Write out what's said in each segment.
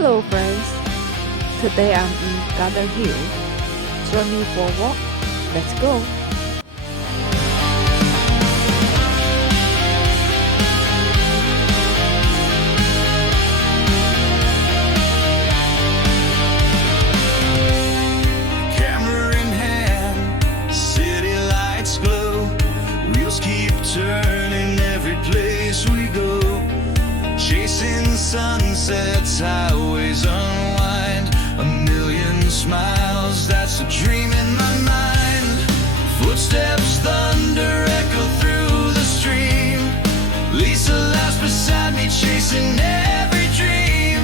Hello friends, today I'm in Gather Hill. Join me for a walk. Let's go! Camera in hand, city lights glow. Wheels keep turning every place we go. Chasing sunsets, highways unwind. A million smiles, that's a dream in my mind. Footsteps thunder echo through the stream. Lisa laughs beside me, chasing every dream.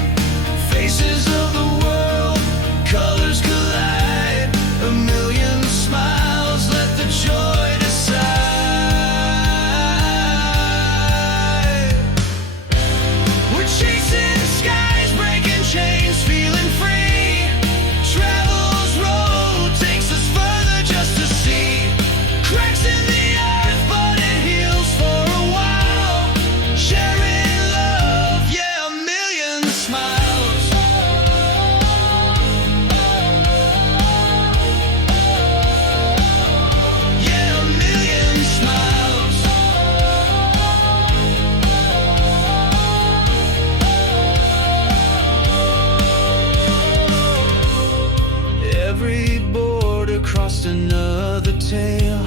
Faces of the world, colors collide. A million smiles, let the joy decide. We're chasing skies, breaking chains, feeling free. Travel's road takes us further just to see. Cracks in the earth, but it heals for a while. Sharing love, yeah, a million smiles. Yeah, a million smiles. Every border crossed another tale.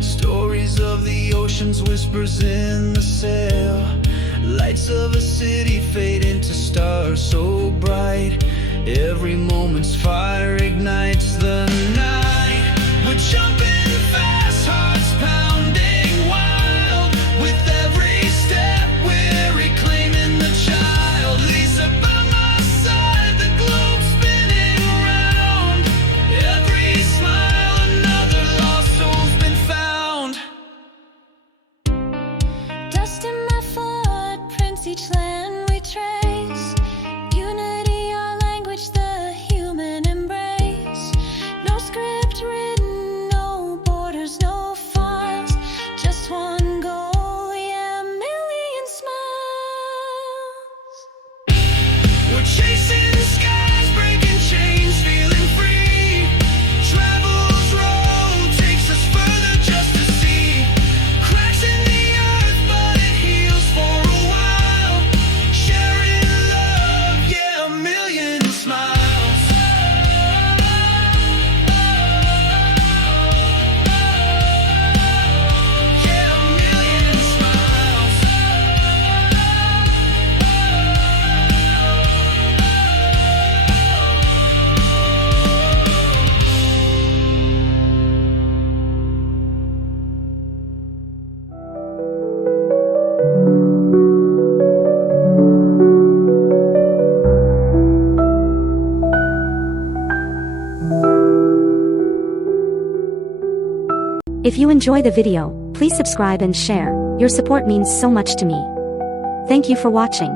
Stories of the oceans, whispers in the sail. Lights of a city fade into stars so bright. Every moment's fire ignites the night. We're jumping fast, hearts pounding wild. With every step we're reclaiming the child. Lisa by my side, the globe spinning round. Every smile, another lost soul's been found. Dust in my footprints, each land we trace. Unity, our language, the human embrace. No script written, no borders, no files. Just one goal, yeah, a million smiles. We're chasing skies, breaking chains, feeling free. Travel's road takes us further just to see. Cracks in the earth, but it heals for a while. Sharing love, yeah, a million smiles. Yeah, a million smiles. If you enjoy the video, please subscribe and share. Your support means so much to me. Thank you for watching.